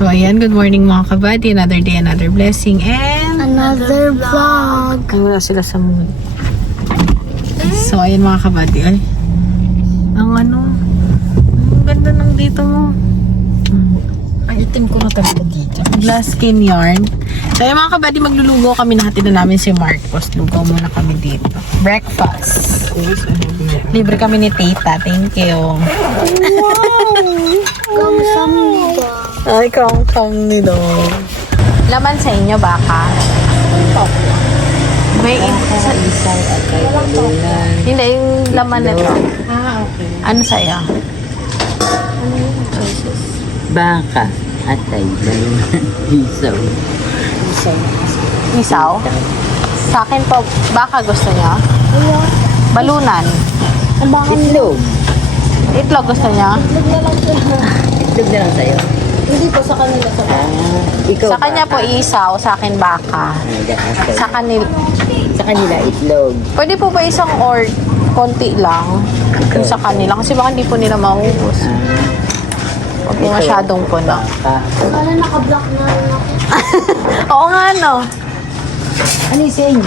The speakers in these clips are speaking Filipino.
So ayan, good morning mga kabady. Another day, another blessing, and another vlog. ay, wala sila sa mood. So ayan mga kabady, ay ang ganda ng dito mo. Ang itim ko na talaga dito. Glass skin yarn. So ayan mga kabady, maglulugo kami, nahatid na namin si Marcos. Lugaw muna kami dito. Breakfast. Libre kami ni Tita, thank you. Kamsamnida. Ay, kang nito. Laman sa inyo, baka? May isa. Hindi, yung laman nito. Ah, okay. Ano sa'yo? Ano yung choices? Baka at ay isaw. Isaw. Isaw? Sa akin po, baka gusto niya? Ayaw. Balunan? Ang baka Itlog. Itlog gusto niya? Itlog na lang sila. Itlog na lang sa'yo. Hindi po sa kanila sa Ikaw Sa kanya po baka. isaw, sa akin baka. Sa kanil. Sa kanila itlog. Pwede po ba isang or konti lang? Yung sa kanila. Kasi baka hindi po nila maubos. Huwag po masyadong puno. Baka. Wala naka-block na lang ako. Oo nga, no? Ano yung sa'yo?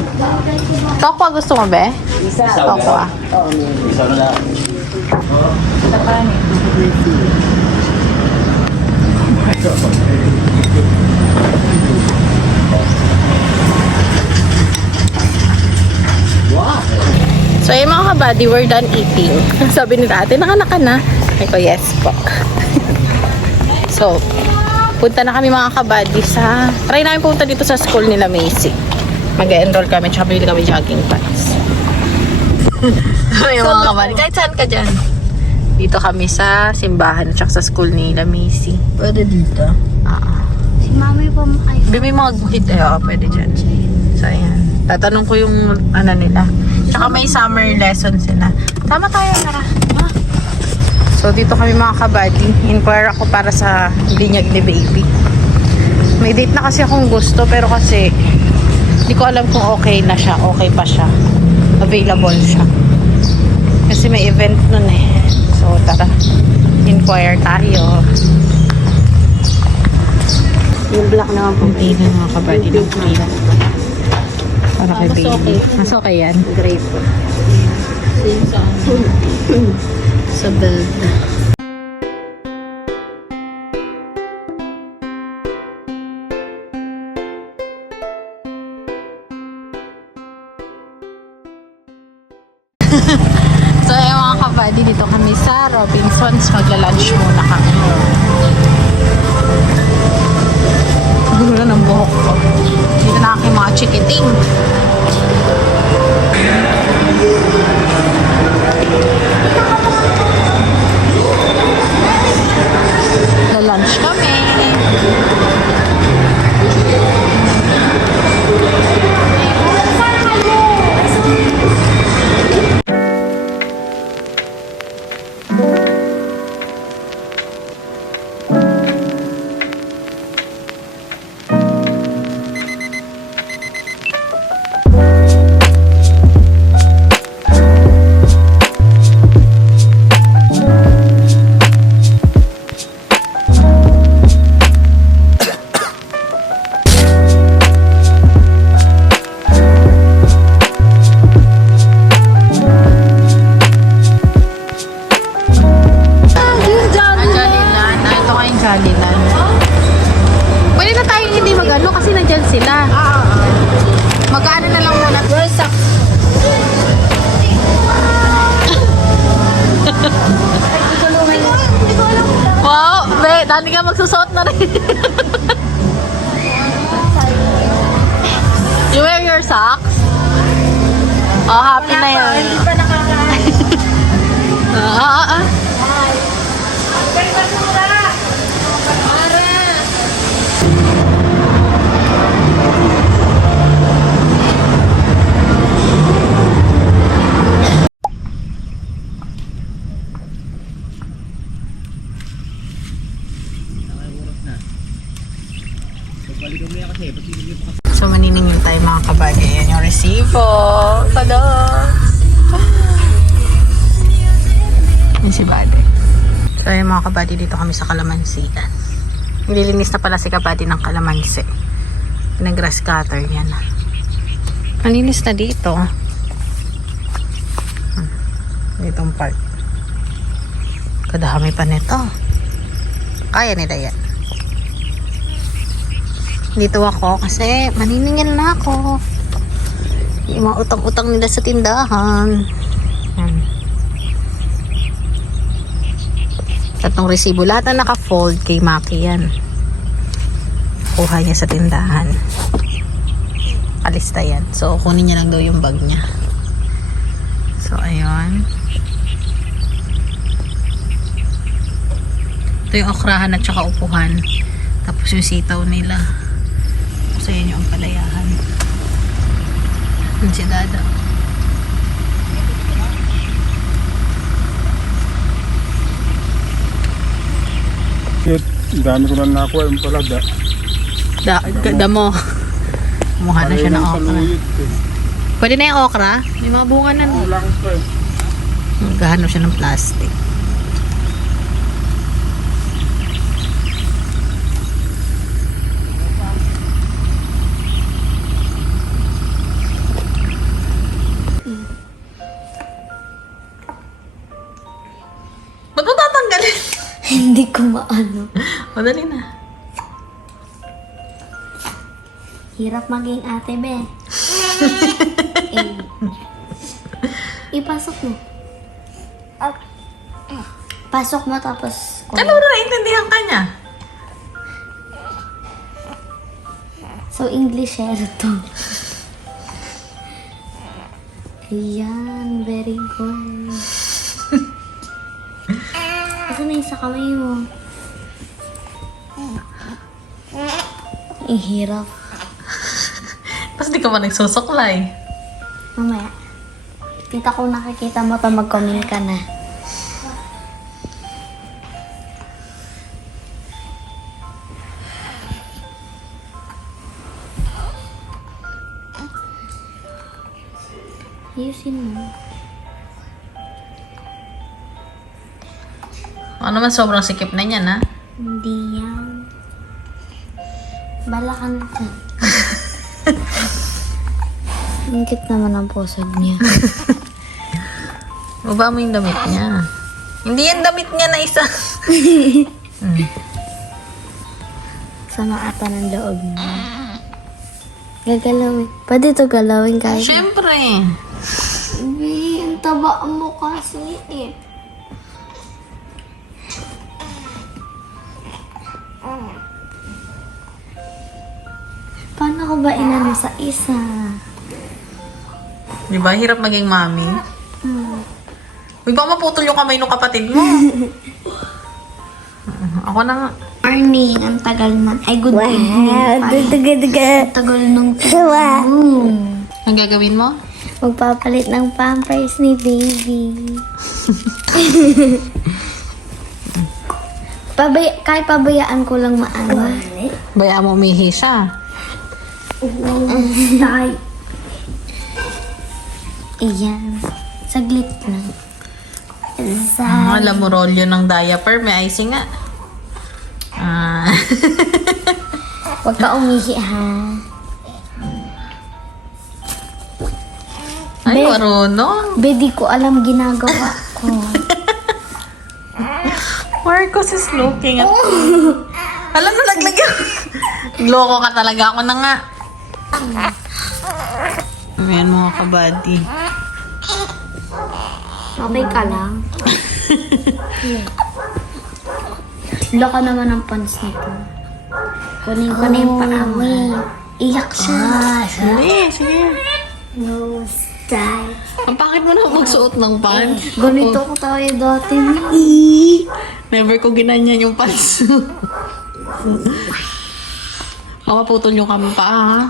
Tokwa gusto mo, be? Isa. Tokwa. Oo, isa na lang. So, yung mga kabady, we're done eating. Sabi ni ate, nakanak ka na. Ay ko, yes po. So, punta na kami mga kabady sa... Try namin punta dito sa school nila, Macy. Mag-enroll kami, tsaka bili kami jogging pants. So, yung mga kabady, kahit saan ka dyan. Dito kami sa simbahan, tsaka sa school nila, Macy. Pwede dito. Si mami po makay. May mga guhit pwede dyan. So, ayan. Tatanong ko yung ano nila. Tsaka may summer lesson sila. Tama tayo, Nara. Ha? So, dito kami mga kabady. Inquire ako para sa binyag ni baby. May date na kasi akong gusto, pero kasi hindi ko alam kung okay na siya. Okay pa siya. Available siya. Kasi may event nun eh. So, tara. Inquire tayo. Yung black naman po. Hindi na mga kabady ng free. Para kay baby. Mas okay yan. Grape po. Sa bed. So ayun mga kabady, dito kami sa Robinsons. Magla-lunch muna kami. Gulo na ng buhok ko. Dito na aking mga chikiting. Lunch kami. Pwede na tayong hindi mag-ano kasi nandyan sila. Mag-ano na lang muna. Wow, be, dati ka magsusot na rin. You wear your socks? Oh, happy na yun. Hindi pa nakakain. Ah. So, maniningil tayo mga kabady. Ayan yung resibo. Tada! Yan si Bade. So, ayan mga kabady, dito kami sa Kalamansigan. Nililinis na pala si Kabady ng kalamansi. Pinag-grass cutter yan. Malinis na dito. Ditong part. Kadami pa nito. Kaya nila yan. Dito ako kasi maniningil na ako. Yung mga utang-utang nila sa tindahan. Yan. Tatlong resibo. Lahat na naka-fold kay Maki yan. Kuha niya sa tindahan. Alista yan. So, kunin niya lang daw yung bag niya. So, ayun. Ito yung okrahan at saka upuhan. Tapos yung sitaw nila. So, yan yung palayahan. Yun si Dada. Shit, dami ko lang nakuha yung palada. Damo. Kumuha na siya ng okra. Saluyot eh. Pwede na yung okra? May mga bunga na. Kulang pa eh. Maghahanap siya ng plastic. Ba't mo tatanggalin? Hindi ko maano. Madali na. Hirap maging ate, be. Ipasok mo. Pasok mo tapos... Ano na naintindihan ka niya? So, English to. Ayan, very good. Asa na yung sa kamay mo? Ang hirap. Tapos di ka ba nagsusuklay? Mamaya. Tita ko nakikita mo to, mag-comment ka na. Ayusin mo. Ano naman sobrang sikip na niyan, ha? Hindi yan. Balakan ka. Ingit naman ang pusod niya. Baba mo yung damit niya. Hindi yan damit niya na isa. Sama ata ng loob niya. Gagalawin. Pwede ito galawin kahit. Siyempre. Babe, ang taba mo kasi eh. Paano ko ba inano sa isa? Di ba? Hirap maging mami. Uy, baka maputol yung kamay ng kapatid mo. Ako na nga. Morning, ang tagal na. Ay, good evening. Ang tagal nung Ang gagawin mo? Magpapalit ng pampers ni baby. Kahit pabayaan ko lang maano. Bayaan mo umihi siya. Ayan. Saglit lang. Alam mo, rolyo ng diaper. May icing nga. Ah. Huwag ka umihi, ha? Ay, Be- marunong. Be, di ko alam ginagawa ko. Marcos is looking at alam na, naglagyan. Gloko ka talaga. Ako na nga. Ayan, mga kabady. Okay ka lang? Laka naman ang pants nito. Kunin ko na yung paa mo. Iyak siya. Sige, sige. No style. Bakit mo na magsuot ng pants? Ganito ko tayo dati. Never ko ginanyan yung pants. Maputol yung kami pa, ha?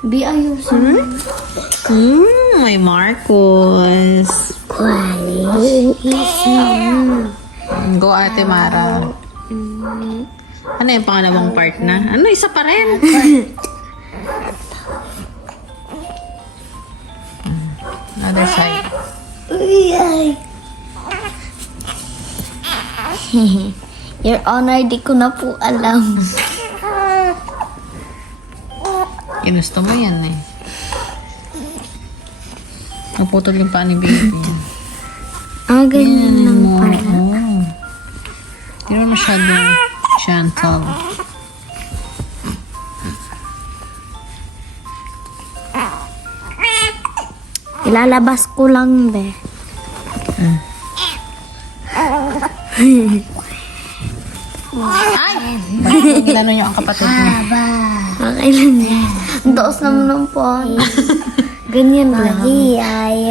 Bi, ayusin. May Marcos. Go, Ate Mara. Ano yung pangalawang part na? Ano, isa pa rin? Other side. Your Honor, di ko na po alam. Ginusto mo yan eh. Naputol yung paa ni baby. Ganyan lang mo. pala. Oh. Hindi naman masyado gentle. Ilalabas ko lang, be. Ay! Bakit gano'n yung ang kapatid niya? Okay lang yan. Ang taos naman ng phone. Ganyan lang.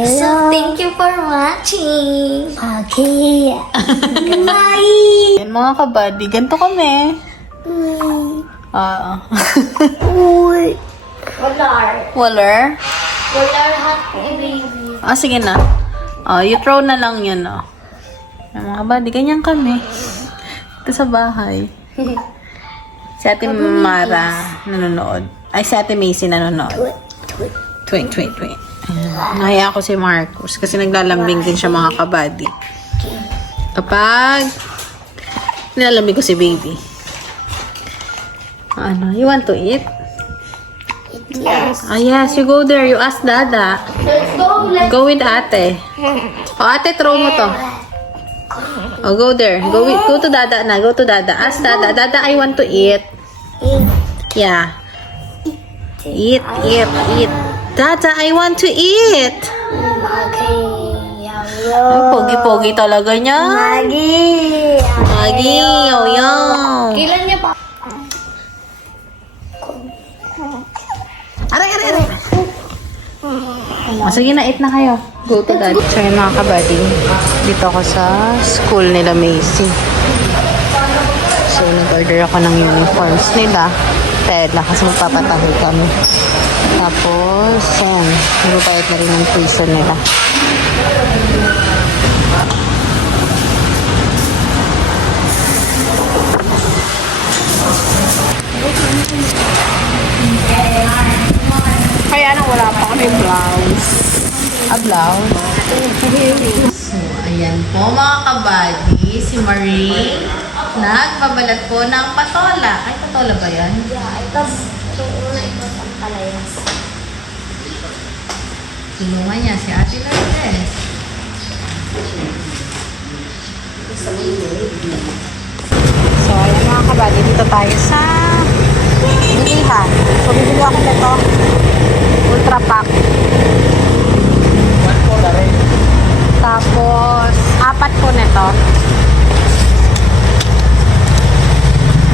So, thank you for watching. Okay. Goodbye. Yan mga kabady, ganito kami. Uy. Walar. Waller? Walar hot baby. Sige na. You throw na lang yun, Yan mga kabady, ganyan kami. Ito sa bahay. Si Ate Mara nanonood. Ay, si Ate Macy nanonood. Twin. Nahaya ako si Marcos kasi naglalambing din siya mga kabady. Kapag nilalambing ko si baby. Ano, you want to eat? Yes. Yes, you go there. You ask Dada. Let's go. Go with Ate. Ate, throw mo to. Go there. Go to Dada na. Go to Dada. Ask Dada. Dada, I want to eat. Yeah. Eat. Dada, I want to eat. Okay. Ay, pogi-pogi talaga niya. Maggie. Maggie, yow. Kailan niya pa? Aray. Sige na, eat na kayo. Go to Dada. So yung mga kabady, dito ako sa school nila Macy. So nag-order ako ng uniforms nila. Tela kasi magpapatahi kami. Tapos, ayan, nagpapayat na rin ng tuition nila. Kaya nang wala pa kami blouse. Blouse? So, ayan po mga kabady, si Marie nagbabalat po ng patola. Ay, patola ba yan? Tapos, yung una ito sa kalayas. Tulungan niya si Ate Lourdes. So, ayan mga kabady, dito tayo sa bilihan. So, bibili ako nito. Ultra Pack. Tapos, 4 po nito.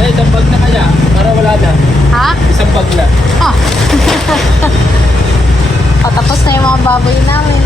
Isang bag na kaya, para wala na. Ha? Isang bag na. Patapos na yung mga baboy namin.